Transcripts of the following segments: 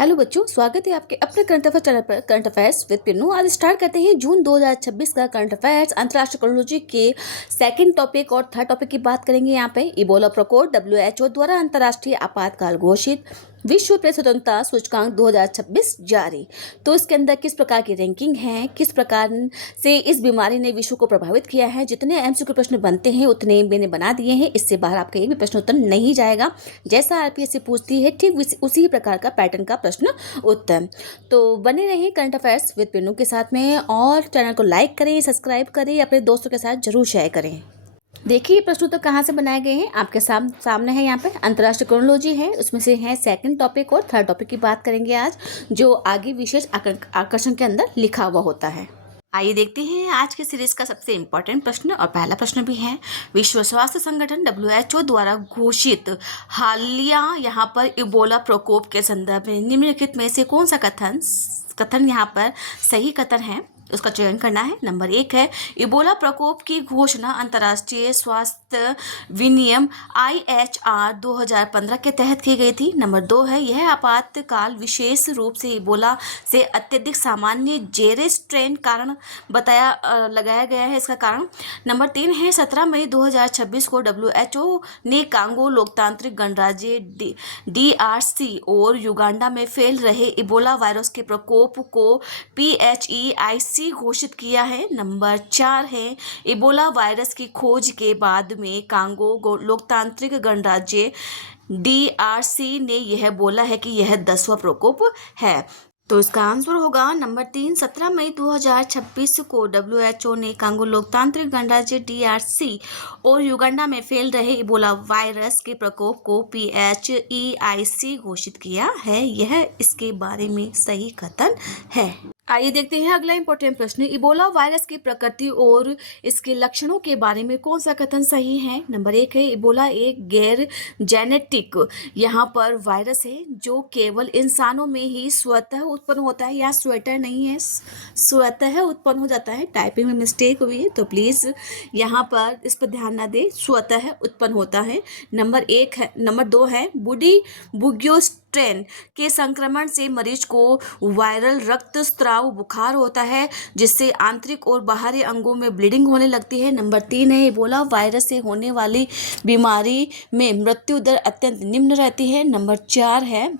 Hello बच्चों, स्वागत है आपके अपने करंट अफेयर चैनल पर करंट अफेयर्स विद पिन्नू। आज स्टार्ट करते हैं जून 2026 का करंट अफेयर्स। अंतर्राष्ट्रीय क्रोनोलॉजी के सेकंड टॉपिक और थर्ड टॉपिक की बात करेंगे। यहाँ पे इबोला प्रकोप, WHO द्वारा अंतर्राष्ट्रीय आपातकाल घोषित, विश्व प्रेस स्वतंत्रता सूचकांक 2026 जारी। तो इसके अंदर किस प्रकार की रैंकिंग है, किस प्रकार से इस बीमारी ने विश्व को प्रभावित किया है। जितने MCQ प्रश्न बनते हैं उतने मैंने बना दिए हैं। इससे बाहर आपका एक भी प्रश्न उत्तर नहीं जाएगा। जैसा RPSC पूछती है ठीक उसी प्रकार का पैटर्न का प्रश्न उत्तर। तो बने रहें करंट अफेयर्स विद पिन्नू के साथ में, और चैनल को लाइक करें, सब्सक्राइब करें, अपने दोस्तों के साथ जरूर शेयर करें। देखिए प्रश्न उत्तर कहाँ से बनाए गए हैं, आपके सामने है। यहाँ पे अंतर्राष्ट्रीय क्रोनोलॉजी है, उसमें से है सेकंड टॉपिक और थर्ड टॉपिक की बात करेंगे आज, जो आगे विशेष आकर्षण के अंदर लिखा हुआ होता है। आइए देखते हैं आज के सीरीज का सबसे इम्पोर्टेंट प्रश्न, और पहला प्रश्न भी है। विश्व स्वास्थ्य संगठन WHO द्वारा घोषित हालिया यहाँ पर इबोला प्रकोप के संदर्भ में निम्नलिखित में से कौन सा कथन यहाँ पर सही कथन है, उसका चयन करना है। नंबर 1 है इबोला प्रकोप की घोषणा अंतर्राष्ट्रीय स्वास्थ्य विनियम IHR 2015 के तहत की गई थी। नंबर 2 है यह आपातकाल विशेष रूप से इबोला से अत्यधिक सामान्य जेरेस ट्रेन कारण लगाया गया है, इसका कारण। नंबर 3 है 17 मई 2026 को WHO ने कांगो लोकतांत्रिक गणराज्य DRC और युगांडा में फैल रहे इबोला वायरस के प्रकोप को PHEIC घोषित किया है। नंबर 4 है इबोला वायरस की खोज के बाद में कांगो लोकतांत्रिक गणराज्य DRC ने यह बोला है कि यह 10वां प्रकोप है। तो इसका आंसर होगा नंबर 3। 17 मई 2026 को WHO ने कांगो लोकतांत्रिक गणराज्य DRC और युगांडा में फैल रहे इबोला वायरस के प्रकोप को PHEIC घोषित किया है। यह इसके बारे में सही कथन है। आइए देखते हैं अगला इंपॉर्टेंट प्रश्न। इबोला वायरस की प्रकृति और इसके लक्षणों के बारे में कौन सा कथन सही है। नंबर 1 है इबोला एक गैर जेनेटिक यहाँ पर वायरस है जो केवल इंसानों में ही स्वतः उत्पन्न होता है, या स्वेटर नहीं है, स्वतः उत्पन्न हो जाता है। टाइपिंग में मिस्टेक हुई है तो प्लीज़ यहाँ पर इस पर ध्यान ना दें, स्वतः उत्पन्न होता है। नंबर 2 है बुगियोस्ट्रेन के संक्रमण से मरीज को वायरल रक्तस्राव बुखार होता है, जिससे आंतरिक और बाहरी अंगों में ब्लीडिंग होने लगती है। नंबर 3 है इबोला वायरस से होने वाली बीमारी में मृत्यु दर अत्यंत निम्न रहती है। नंबर 4 है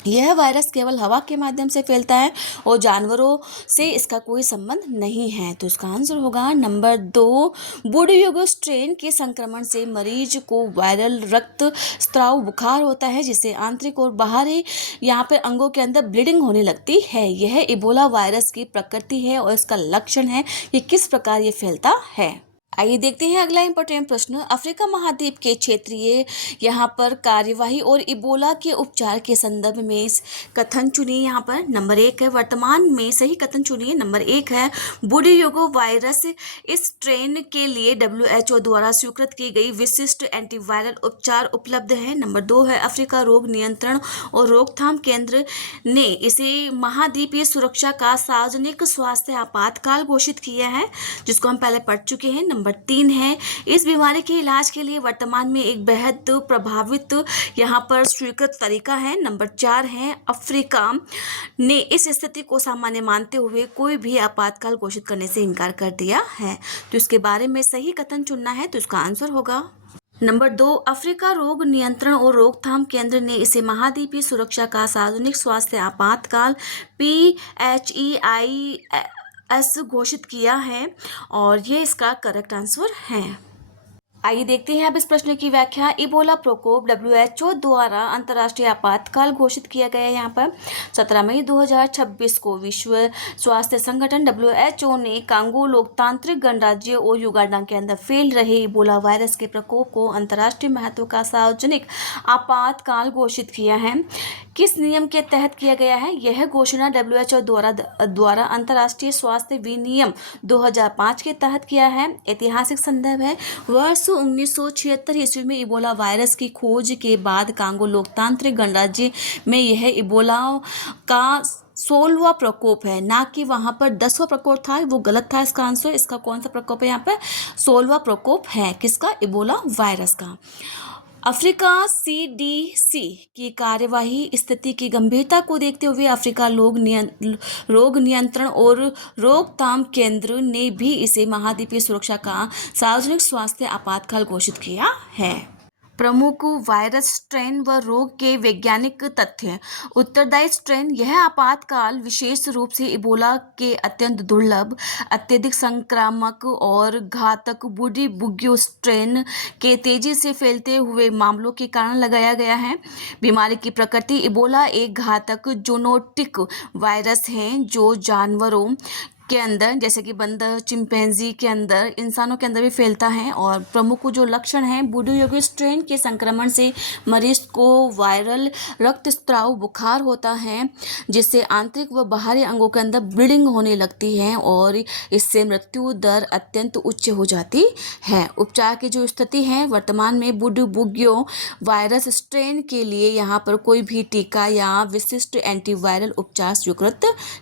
यह वायरस केवल हवा के माध्यम से फैलता है और जानवरों से इसका कोई संबंध नहीं है। तो इसका आंसर होगा नंबर 2 बुडियोगो स्ट्रेन के संक्रमण से मरीज को वायरल रक्तस्राव बुखार होता है, जिससे आंतरिक और बाहरी यहाँ पे अंगों के अंदर ब्लीडिंग होने लगती है। यह इबोला वायरस की प्रकृति है और इसका लक्षण है कि किस प्रकार ये फैलता है। आइए देखते हैं अगला इंपॉर्टेंट प्रश्न। अफ्रीका महाद्वीप के क्षेत्रीय यहाँ पर कार्यवाही और इबोला के उपचार के संदर्भ में कथन चुनिए। यहाँ पर नंबर 1 है वर्तमान में सही कथन चुनिए। नंबर 1 है बुडियोगो वायरस इस ट्रेन के लिए WHO द्वारा स्वीकृत की गई विशिष्ट एंटीवायरल उपचार उपलब्ध है। नंबर 2 है अफ्रीका रोग नियंत्रण और रोकथाम केंद्र ने इसे महाद्वीपीय सुरक्षा का सार्वजनिक स्वास्थ्य आपातकाल घोषित किया है, जिसको हम पहले पढ़ चुके हैं। नंबर 3 है इस बीमारी के इलाज के लिए वर्तमान में एक बेहद प्रभावित यहाँ पर स्वीकृत तरीका है। नंबर 4 है अफ्रीका ने इस स्थिति को सामान्य मानते हुए कोई भी आपातकाल घोषित करने से इनकार कर दिया है। तो इसके बारे में सही कथन चुनना है, तो इसका आंसर होगा नंबर 2 अफ्रीका रोग नियंत्रण और रोकथाम केंद्र ने इसे महाद्वीपीय सुरक्षा का सार्वजनिक स्वास्थ्य आपातकाल PHEIS घोषित किया है, और ये इसका करेक्ट आंसर है। आइए देखते हैं अब इस प्रश्न की व्याख्या। इबोला प्रकोप WHO द्वारा अंतर्राष्ट्रीय आपातकाल घोषित किया गया है। यहाँ पर 17 मई 2026 को विश्व स्वास्थ्य संगठन WHO ने कांगो लोकतांत्रिक गणराज्य और युगांडा के अंदर फैल रहे इबोला वायरस के प्रकोप को अंतर्राष्ट्रीय महत्व का सार्वजनिक आपातकाल घोषित किया है। किस नियम के तहत किया गया है। यह घोषणा WHO द्वारा अंतर्राष्ट्रीय स्वास्थ्य विनियम 2005 के तहत किया है। ऐतिहासिक संदर्भ है वर्ष 1976 ईस्वी में इबोला वायरस की खोज के बाद कांगो लोकतांत्रिक गणराज्य में यह इबोला का 16वां प्रकोप है, ना कि वहाँ पर 10वां प्रकोप था, वो गलत था। इसका आंसर, इसका कौन सा प्रकोप है यहाँ पर 16वां प्रकोप है, किसका, इबोला वायरस का। अफ्रीका सीडीसी की कार्यवाही स्थिति की गंभीरता को देखते हुए अफ्रीका रोग नियंत्रण और रोकथाम केंद्र ने भी इसे महाद्वीपीय सुरक्षा का सार्वजनिक स्वास्थ्य आपातकाल घोषित किया है। प्रमुख वायरस स्ट्रेन व रोग के वैज्ञानिक तथ्य। उत्तरदायी स्ट्रेन। यह आपातकाल विशेष रूप से इबोला के अत्यंत दुर्लभ, अत्यधिक संक्रामक और घातक बूडी बुग्यो स्ट्रेन के तेजी से फैलते हुए मामलों के कारण लगाया गया है। बीमारी की प्रकृति। इबोला एक घातक जूनोटिक वायरस है जो जानवरों के अंदर जैसे कि बंदर, चिंपैंजी के अंदर, इंसानों के अंदर भी फैलता है। और प्रमुख जो लक्षण हैं, बुडोयोगी स्ट्रेन के संक्रमण से मरीज को वायरल रक्तस्राव बुखार होता है जिससे आंतरिक व बाहरी अंगों के अंदर ब्लीडिंग होने लगती है और इससे मृत्यु दर अत्यंत उच्च हो जाती है। उपचार की जो स्थिति है, वर्तमान में बुडबुग्यो वायरस स्ट्रेन के लिए यहाँ पर कोई भी टीका या विशिष्ट एंटीवायरल उपचार स्वीकृत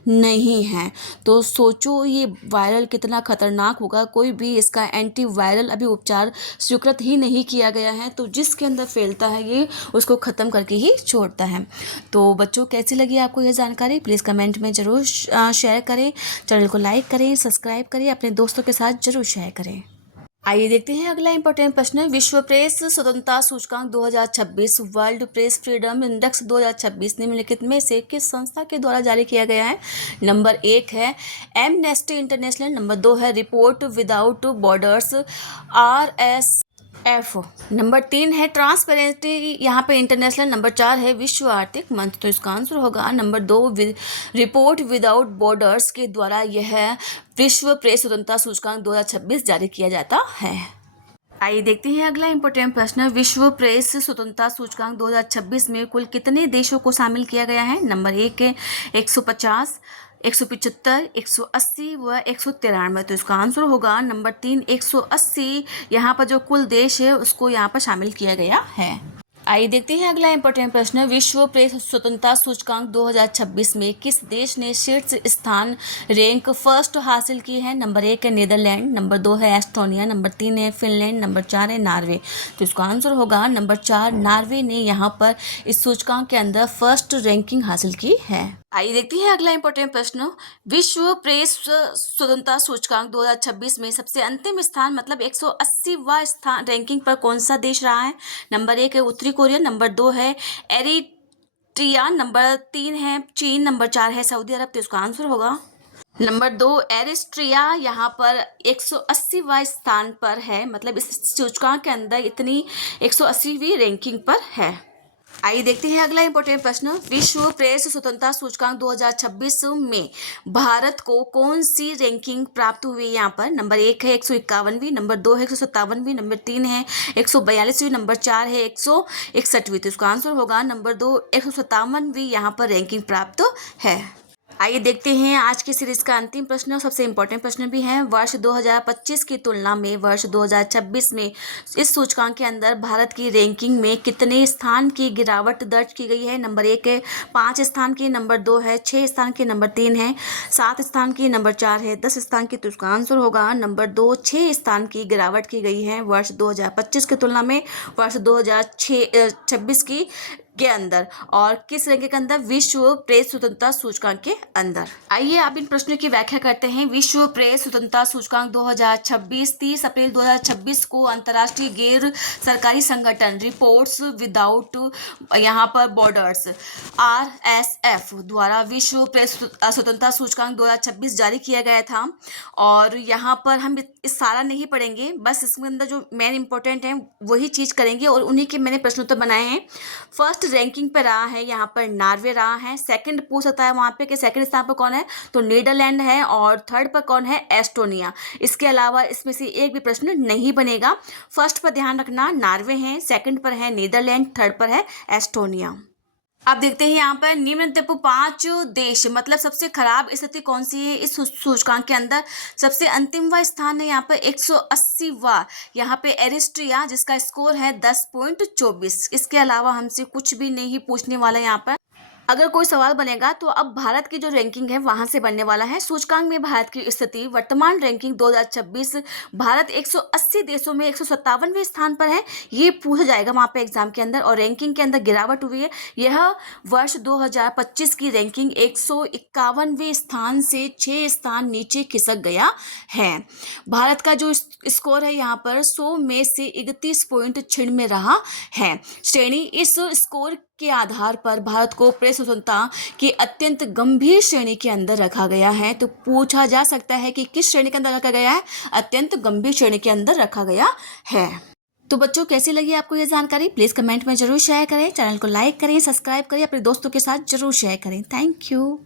नहीं है। तो सोचो ये वायरल कितना खतरनाक होगा। कोई भी इसका एंटीवायरल अभी उपचार स्वीकृत ही नहीं किया गया है, तो जिसके अंदर फैलता है ये उसको ख़त्म करके ही छोड़ता है। तो बच्चों, कैसी लगी आपको यह जानकारी? प्लीज़ कमेंट में ज़रूर शेयर करें, चैनल को लाइक करें, सब्सक्राइब करें, अपने दोस्तों के साथ ज़रूर शेयर करें। आइए देखते हैं अगला इंपॉर्टेंट प्रश्न। विश्व प्रेस स्वतंत्रता सूचकांक 2026 वर्ल्ड प्रेस फ्रीडम इंडेक्स 2026 निम्नलिखित में से किस संस्था के द्वारा जारी किया गया है? नंबर 1 है एमनेस्टी इंटरनेशनल, नंबर 2 है report without borders RSF, number 3 है ट्रांसपेरेंसी यहाँ पे इंटरनेशनल, नंबर 4 है विश्व आर्थिक मंच। तो इसका आंसर होगा नंबर 2 रिपोर्ट विदाउट बॉर्डर्स के द्वारा यह विश्व प्रेस स्वतंत्रता सूचकांक 2026 जारी किया जाता है। आइए देखते हैं अगला इंपॉर्टेंट प्रश्न। विश्व प्रेस स्वतंत्रता सूचकांक 2026 में कुल कितने देशों को शामिल किया गया है? नंबर 1 है 150, 175, 180 व 193। तो इसका आंसर होगा नंबर 3 180। यहाँ पर जो कुल देश है उसको यहाँ पर शामिल किया गया है। आइए देखते हैं अगला इंपॉर्टेंट प्रश्न। विश्व प्रेस स्वतंत्रता सूचकांक 2026 में किस देश ने शीर्ष स्थान रैंक फर्स्ट हासिल की है? नंबर 1 है नीदरलैंड, नंबर 2 है एस्टोनिया, नंबर 3 है फिनलैंड, नंबर 4 है नॉर्वे। तो इसका आंसर होगा नंबर 4 नॉर्वे ने यहाँ पर इस सूचकांक के अंदर फर्स्ट रैंकिंग हासिल की है। आइए देखते हैं अगला इंपॉर्टेंट प्रश्न। विश्व प्रेस स्वतंत्रता सूचकांक 2026 में सबसे अंतिम स्थान मतलब 180वां स्थान रैंकिंग पर कौन सा देश रहा है? नंबर 1 है उत्तरी कोरिया, नंबर 2 है एरिट्रिया, नंबर 3 है चीन, नंबर 4 है सऊदी अरब। तो इसका आंसर होगा नंबर 2 एरिट्रिया यहाँ पर 180वां स्थान पर है, मतलब इस सूचकांक के अंदर इतनी 180वीं रैंकिंग पर है। आइए देखते हैं अगला इंपॉर्टेंट प्रश्न। विश्व प्रेस स्वतंत्रता सूचकांक 2026 में भारत को कौन सी रैंकिंग प्राप्त हुई? यहाँ पर नंबर 1 है 151वीं, नंबर 2 है 157वीं, नंबर 3 है 142वीं, नंबर 4 है 161वीं। तो इसका आंसर होगा नंबर 2 157वीं यहाँ पर रैंकिंग प्राप्त है। आइए देखते हैं आज की सीरीज का अंतिम प्रश्न और सबसे इम्पोर्टेंट प्रश्न भी है। वर्ष 2025 की तुलना में वर्ष 2026 में इस सूचकांक के अंदर भारत की रैंकिंग में कितने स्थान की गिरावट दर्ज की गई है? नंबर 1 है 5 स्थान की, नंबर 2 है 6 स्थान की, नंबर 3 है 7 स्थान की, नंबर 4 है 10 स्थान की। तो इसका आंसर होगा नंबर 2 6 स्थान की गिरावट की गई है वर्ष 2025 की तुलना में वर्ष 2026 की के अंदर। और किस रैंक के अंदर? विश्व प्रेस स्वतंत्रता सूचकांक के अंदर। आइए अब इन प्रश्नों की व्याख्या करते हैं। विश्व प्रेस स्वतंत्रता सूचकांक 2026 30 अप्रैल 2026 को अंतर्राष्ट्रीय गैर सरकारी संगठन रिपोर्ट्स विदाउट यहाँ पर बॉर्डर्स RSF द्वारा विश्व प्रेस स्वतंत्रता सूचकांक 2026 जारी किया गया था। और यहाँ पर हम इस सारा नहीं पढ़ेंगे, बस इसके अंदर जो मेन इंपॉर्टेंट है वही चीज़ करेंगे और उन्हीं के मैंने प्रश्नोत्तर बनाए हैं। फर्स्ट रैंकिंग पे रहा है यहाँ पर नॉर्वे रहा है। सेकंड पूछ सकता है वहाँ पे कि सेकंड स्थान पर कौन है, तो नीदरलैंड है। और थर्ड पर कौन है? एस्टोनिया। इसके अलावा इसमें से एक भी प्रश्न नहीं बनेगा। फर्स्ट पर ध्यान रखना नॉर्वे है, सेकंड पर है नीदरलैंड, थर्ड पर है एस्टोनिया। अब देखते हैं यहाँ पर निम्नलिखित 5 देश मतलब सबसे खराब स्थिति कौन सी है इस सूचकांक के अंदर? सबसे अंतिमवां स्थान है यहाँ पर 180वां, यहाँ पे एरिट्रिया जिसका स्कोर है 10.24। इसके अलावा हमसे कुछ भी नहीं पूछने वाला यहाँ पर। अगर कोई सवाल बनेगा तो अब भारत की जो रैंकिंग है वहां से बनने वाला है। सूचकांक में भारत की स्थिति वर्तमान रैंकिंग 2026, भारत 180 देशों में 157वें स्थान पर है। ये पूछा जाएगा वहां पे एग्जाम के अंदर, और रैंकिंग के अंदर गिरावट हुई है। यह वर्ष 2025 की रैंकिंग 151वें स्थान से 6 स्थान नीचे खिसक गया है। भारत का जो स्कोर है यहाँ पर 100 में से 31 पॉइंट छिन में रहा है। श्रेणी इस स्कोर के आधार पर भारत को प्रेस स्वतंत्रता की अत्यंत गंभीर श्रेणी के अंदर रखा गया है। तो पूछा जा सकता है कि किस श्रेणी के अंदर रखा गया है? अत्यंत गंभीर श्रेणी के अंदर रखा गया है। तो बच्चों, कैसी लगी आपको ये जानकारी? प्लीज़ कमेंट में जरूर शेयर करें, चैनल को लाइक करें, सब्सक्राइब करें, अपने दोस्तों के साथ जरूर शेयर करें। Thank you.